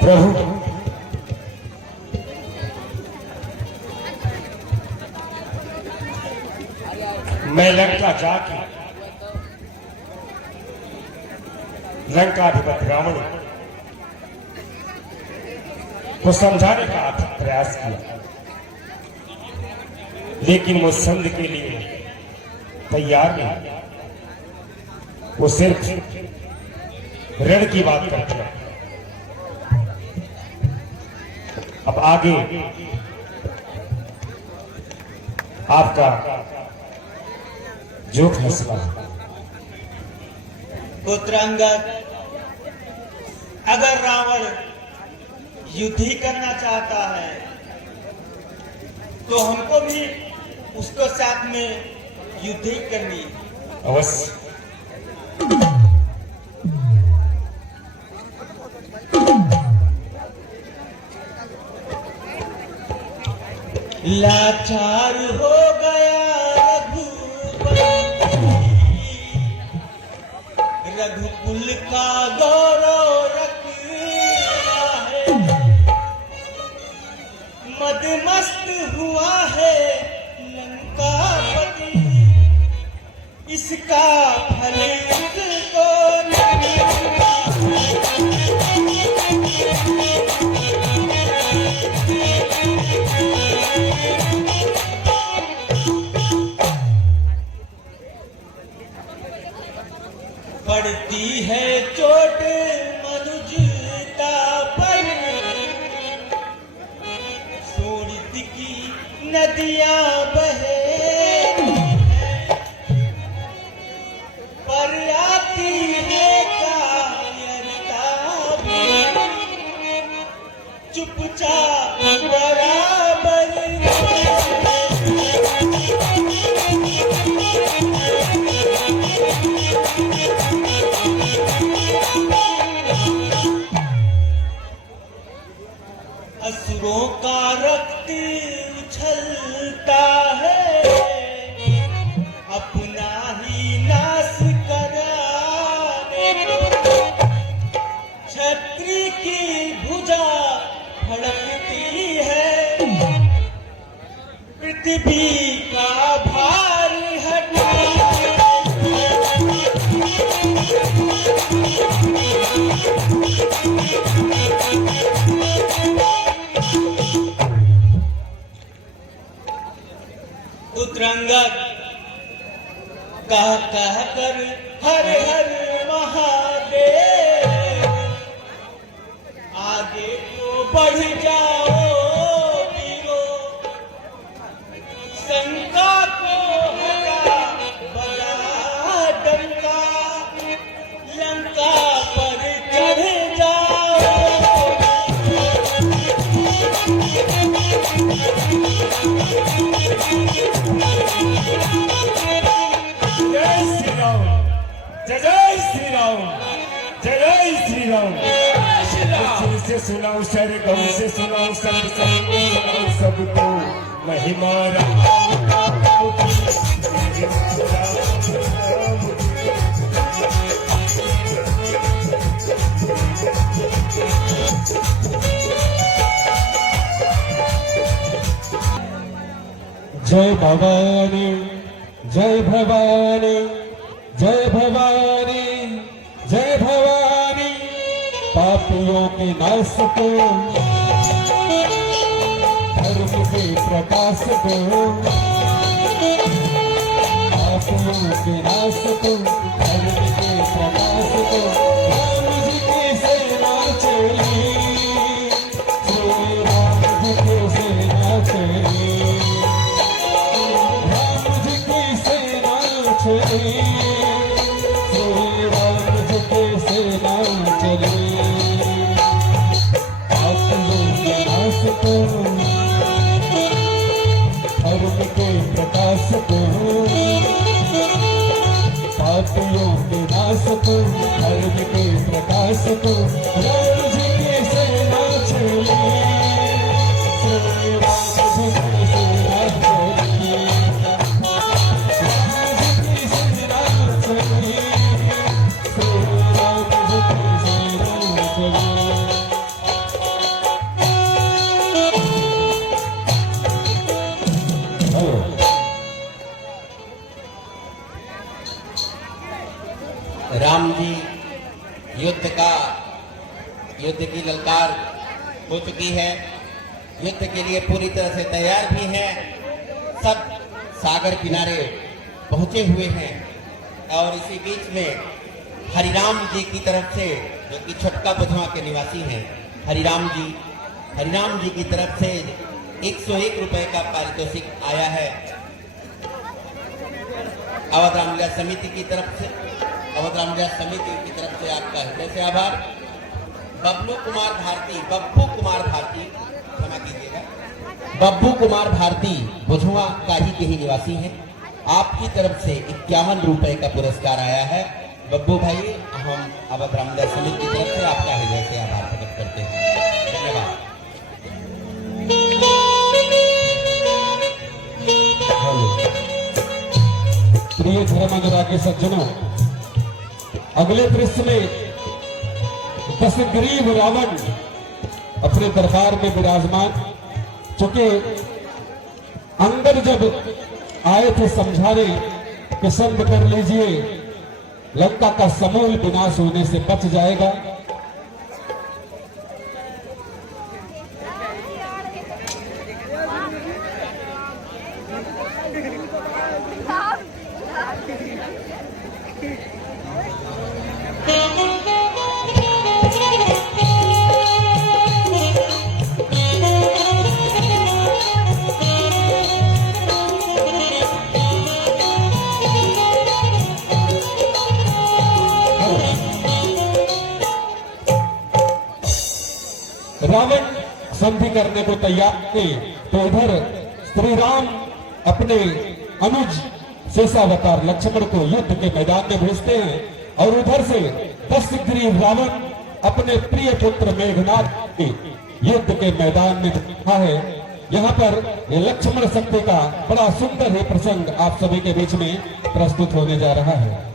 प्रभु मैं लंका जाके लंकाधिपति रावण को समझाने का प्रयास किया, लेकिन वो संधि के लिए तैयार नहीं। वो सिर्फ ऋण की बात करते हैं। अब आगे आपका जो फैसला। पुत्र अंगद, अगर रावण युद्ध ही करना चाहता है तो हमको भी उसको साथ में युद्ध ही करनी अवश्य। लाचार हो गया रघुकुल का गौरव रखना है, मदमस्त हुआ है लंकापति, इसका फल इसको पड़ती है चोट मनुजता पर, सूरत की नदियां बहे पर आती है कायरता भी, चुपचाप बराबर असुरों का रक्त उछलता है, अपना ही नाश कराने को छत्री की भुजा फड़कती है, पृथ्वी का भार हटाने पुत्र अंगद, कह कर हर हर महादेव, आगे को बढ़ जाओ वीरो, शंका को हरा बजा डंका, लंका पर चढ़ जाओ। जय श्री राम, जय श्री राम, जय श्री राम। सुर से सुनाऊं सरगम से सुनाऊं सब सुनाऊं सबको महिमा जय भवानी, जय भवानी, जय भवानी, जय भवानी, पापियों के नाश को, धर्म के प्रकाश को, पापियों के नाश को, धर्म के प्रकाश को, राम जी की सेना चली, श्री राम जी की सेना चली, श्री राम जी की सेना चली, आप लोग नाश को, धर्म के प्रकाश को, पापियों के नाश को, धर्म के प्रकाश को, राम जी की सेना चली, श्री राम जी की सेना चली। युद्ध की ललकार हो चुकी है। युद्ध के लिए पूरी तरह से तैयार भी हैं। सब सागर किनारे पहुंचे हुए हैं और इसी बीच में हरिराम जी की तरफ से, जो कि छोटका बुधवा के निवासी हैं, हरिराम जी की तरफ से 101 रुपए का पारितोषिक आया है। अवध रामलीला समिति की तरफ से आपका हृदय से आभार। बब्बू कुमार भारती, क्षमा कीजिएगा, बब्बू कुमार भारती बुधवा काही के ही निवासी हैं। आपकी तरफ से 51 रुपए का पुरस्कार आया है। बब्बू भाई, हम अवध रामलीला समिति की तरफ से आपका हृदय से आभार प्रकट करते हैं। धन्यवाद। प्रिय धर्म अनुरागी सज्जनों, अगले दृश्य में दशग्रीव रावण अपने दरबार में विराजमान, चूंकि अंदर जब आए थे समझाने कि संग कर लीजिए, लंका का समूल विनाश होने से बच जाएगा। रावण संधि करने को तैयार थे तो इधर श्री राम अपने अनुज शेषावतार लक्ष्मण को युद्ध के मैदान में भेजते हैं और उधर से दशग्रीव रावण अपने प्रिय पुत्र मेघनाथ के युद्ध के मैदान में देखा है। यहाँ पर ये लक्ष्मण शक्ति का बड़ा सुंदर ही प्रसंग आप सभी के बीच में प्रस्तुत होने जा रहा है।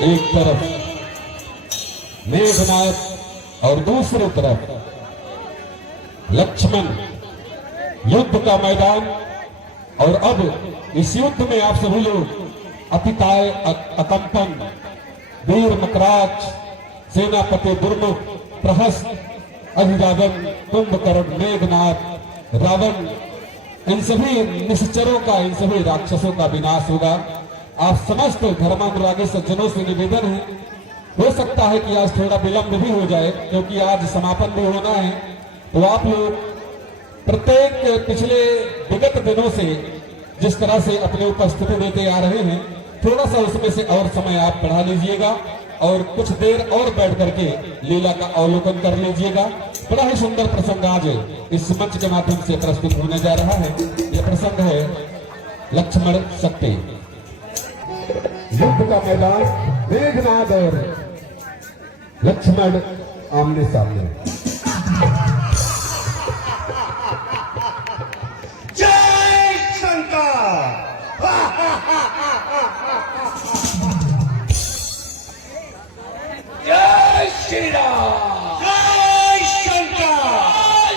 एक तरफ मेघनाथ और दूसरी तरफ लक्ष्मण, युद्ध का मैदान। और अब इस युद्ध में आप सभी लोग अतिकाय अकंपन, वीर मकराज, सेनापति दुर्मुख, प्रहस्त, अधिरावण, कुंभकर्ण, मेघनाथ, रावण, इन सभी निश्चरों का, इन सभी राक्षसों का विनाश होगा। आप समस्त धर्मानुरागी सज्जनों से निवेदन है, हो सकता है कि आज थोड़ा विलंब भी हो जाए क्योंकि आज समापन भी होना है, तो आप लोग प्रत्येक पिछले विगत दिनों से जिस तरह से अपनी उपस्थिति देते आ रहे हैं, थोड़ा सा उसमें से और समय आप बढ़ा लीजिएगा और कुछ देर और बैठ करके लीला का अवलोकन कर लीजिएगा। बड़ा ही सुंदर प्रसंग आज इस मंच के माध्यम से प्रस्तुत होने जा रहा है। यह प्रसंग है लक्ष्मण शक्ति। युद्ध का मैदान, मेघनाथ और लक्ष्मण आमने सामने। जय शंकर। जय श्री राम। जय शंकर।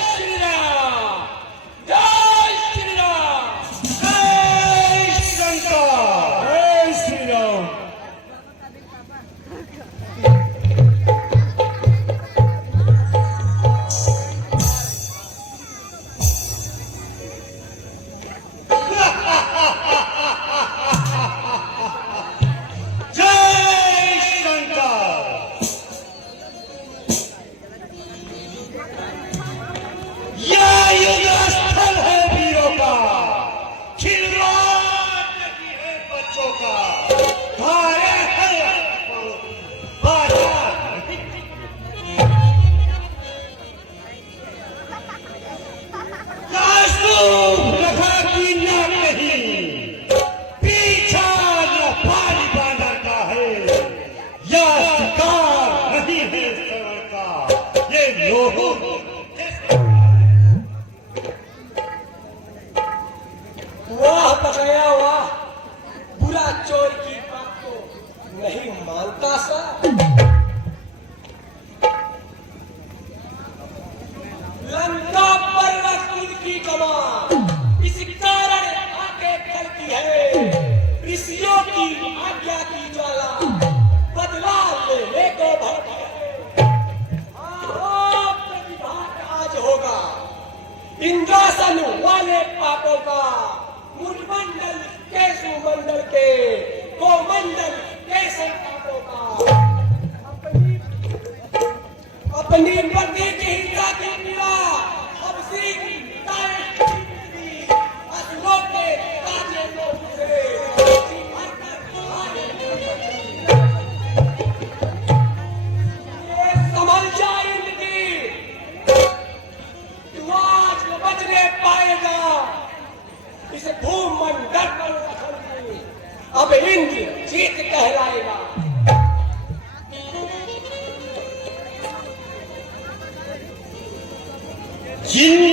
की कमान इस कारण आके चलती है। ऋषियों की आज्ञा की ज्वाला बदला लेने को भरती है। प्रतिभाग आज होगा इंद्रासन वाले पापों का, मुंडमंडल के सुमंडल के, गोमंडल के संतापों का। अपनी पत्नी की हिंसा की पीड़ा अब असुरों के ताजे लोगों से संभल जाए इनकी, तू आज न बचने पाएगा इस भूमंडल पर दखल की। अब इंद्र जीत कहलाएगा। जिन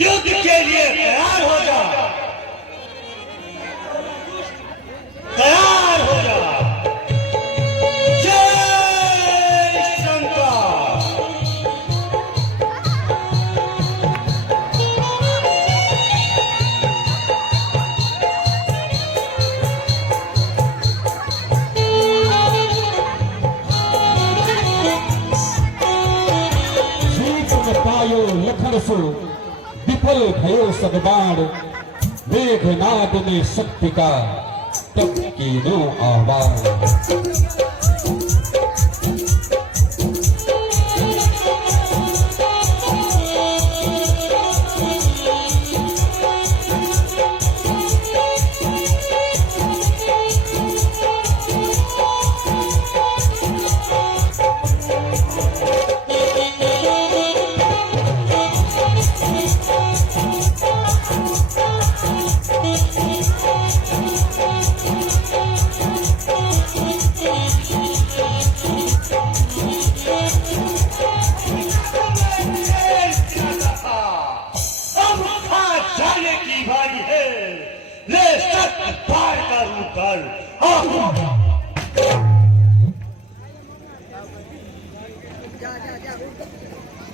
युद्ध के लिए तैयार हो जा, तैयार हो जा। जय शंकर। पायो लखन सो विफल भयो सगबाण, मेघनाद में शक्ति का तब की नो आवाज।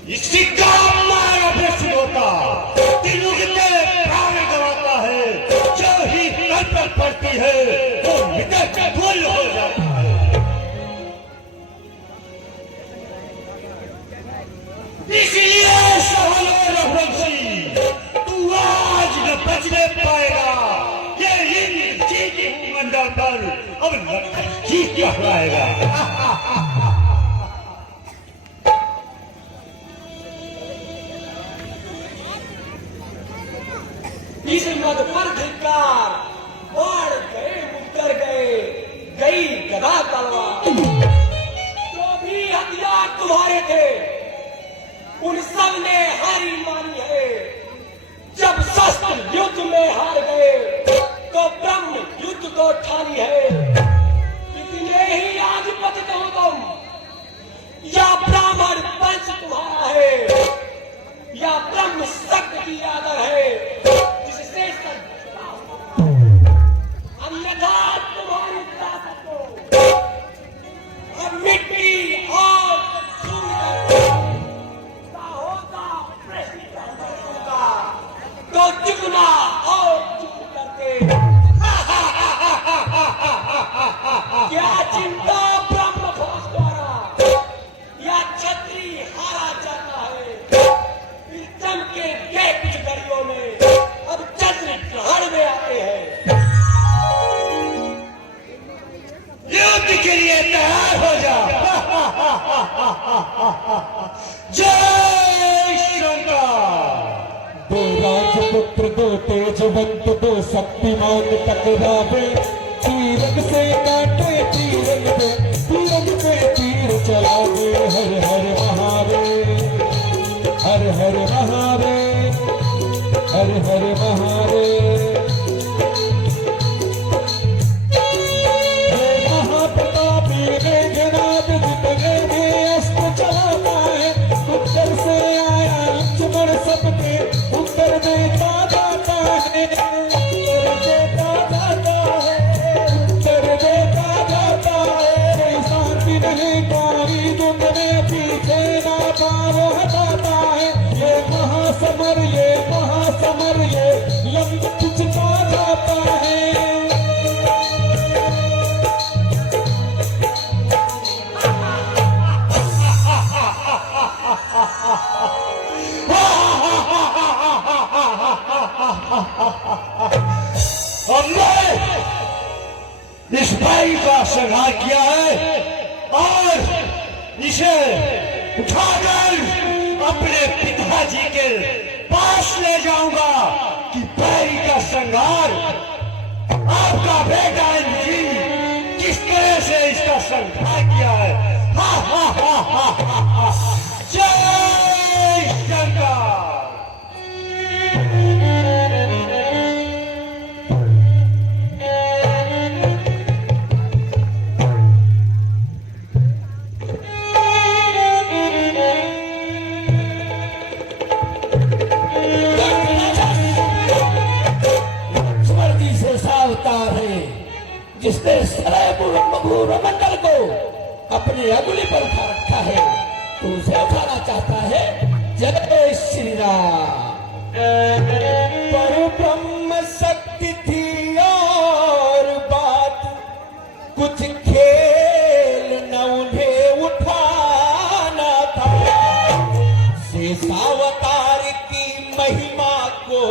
इसी का मारा बेसिल होता, दिलों के प्राण गवाता है। जो ही तल पर पड़ती है वो मिटर के धूल हो जाता है। इसलिए तू आज न बचने पाएगा। ये इंद्र जी की मंडल पर अब लड़का जीत कहलाएगा। इस मद पर धिक्कार, बाढ़ गए उतर गए, गई गदा तलवार। जो भी हथियार तुम्हारे थे उन सब ने हारी मानी है। जब शस्त्र युद्ध में हार गए तो ब्रह्म युद्ध को ठानी है। इतने ही आधिपत्य हो तुम, या ब्राह्मण वंश तुम्हारा है, या ब्रह्म शक्ति की आदर है जिससे अन्यथा तुम्हारी ताकत को अब मिट्टी और होगा प्रश्न होगा तो दुगना और चुप करके क्या चिंता ब्रह्म घोष द्वारा या क्षत्रिय हारा जाता है। चमके के कुछ घड़ियों में अब चंद्र ग्रहण में आते हैं। युद्ध के लिए तैयार हो जा। जय शंकर। दो राजपुत्र दो तेजवंत दो शक्तिमान टकरावे, तीरक से काटे तीरक पे तीर चलावे। हर हर महादेव, हर हर महादेव, हर हर महादेव। महाप्रतापी मेघनाद जितने अस्त्र चलाता है, उत्तर से आया लक्ष्मण सबके उत्तर देता जाता है। उत्तर देता जाता है, उत्तर देता जाता है। संहार किया है और इसे उठाकर अपने पिताजी के पास ले जाऊंगा कि बैरी का संहार आपका बेटा जी किस तरह से इसका संहार किया है। हा हा हा हा हा हा। जय शंकर। जिसने मंडल को अपनी अंगुली पर उठा रखा है तो उसे उठाना चाहता है। जय श्री राम। पर ब्रह्म शक्ति थी और बात कुछ खेल न उन्हें उठाना था। शेषावतार की महिमा को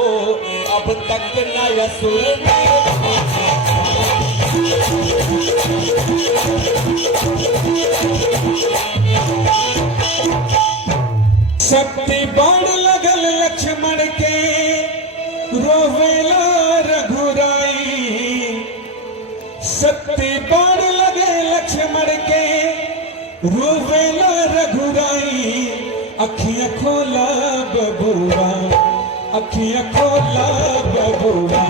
अब तक न असुर शक्ति बाण लगल लक्ष्मण के रोवेला रघुराई। शक्ति बाण लगे लक्ष्मण के रोवेला रघुराई। अखियां खोला बबुआ, अखियां खोला बबुआ,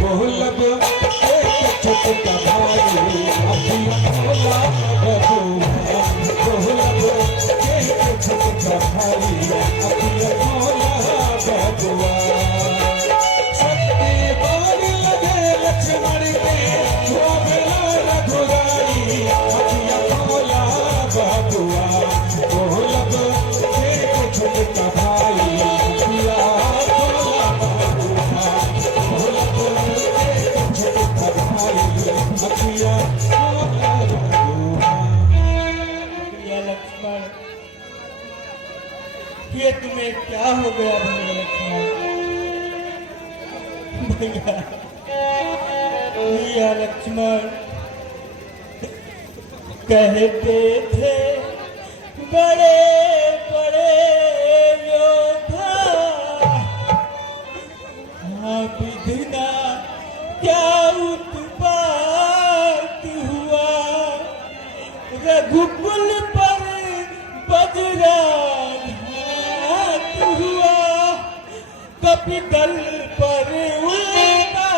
बोलब एक छोटा भाई। अखियां खोला बबुआ, बोलब एक छोटा भाई। अखियां खोला बबुआ। शक्ति बाण लगे लक्ष्मण के रोवेला रघुराई। अखियां खोला बबुआ, बोलब एक छोटा भाई। अखियां खोला बबुआ, बोलब एक छोटा भाई। अखियां खोला बबुआ। लक्ष्मण, ये तुम्हें क्या हो गया भैया लक्ष्मण? भैया लक्ष्मण कहते थे बड़े बड़े योद्धा, आप बिना क्या उत्पात हुआ। रघुकुल पर वज्राघात हुआ, कपितल पर उल्का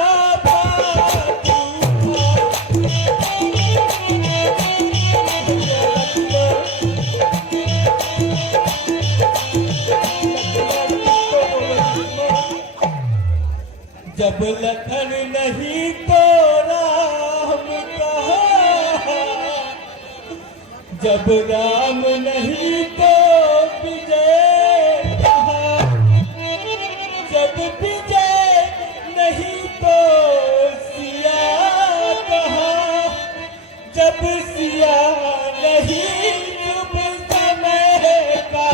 पात हुआ। जब लखन नहीं तो राम कहा, जब राम नहीं तो विजय कहा। जब विजय नहीं तो सिया कहा, जब सिया नहीं शुभ समय का।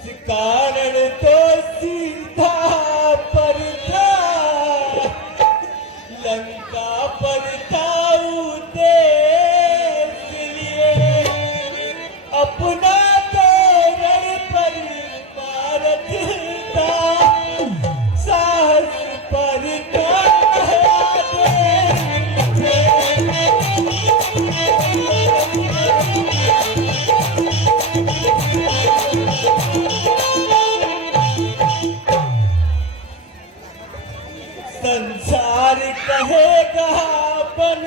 इस कारण तो सीधा पर था, लंका पर था उद्देश्य लिए। अपना तो रण पर भारत था, साहस पर था संसार कहेगा बन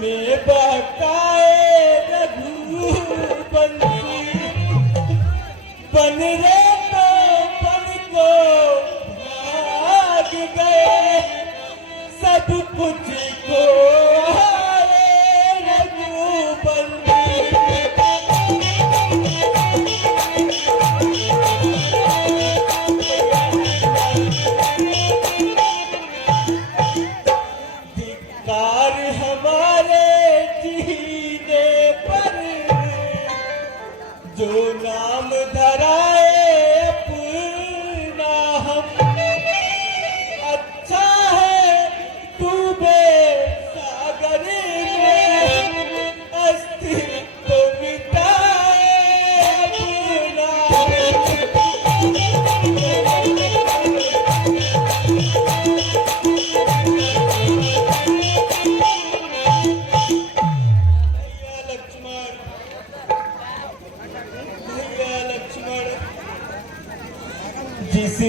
में बकाए रघुबंशी। बन रे तो बन को भाग गए, सब कुछ को हमारे जीवन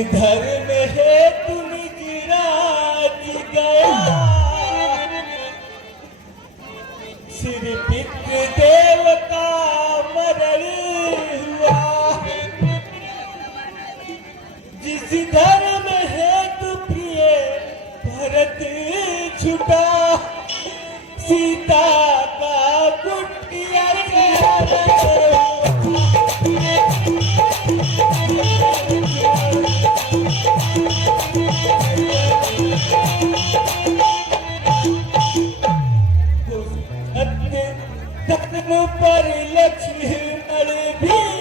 धर्म है तुम गिराज गया, श्री पितृ देव का मरण हुआ। जिस धर्म है तु प्रिय भरत छुटा, सीता का कुटिया धर्म पर लक्ष्मण भी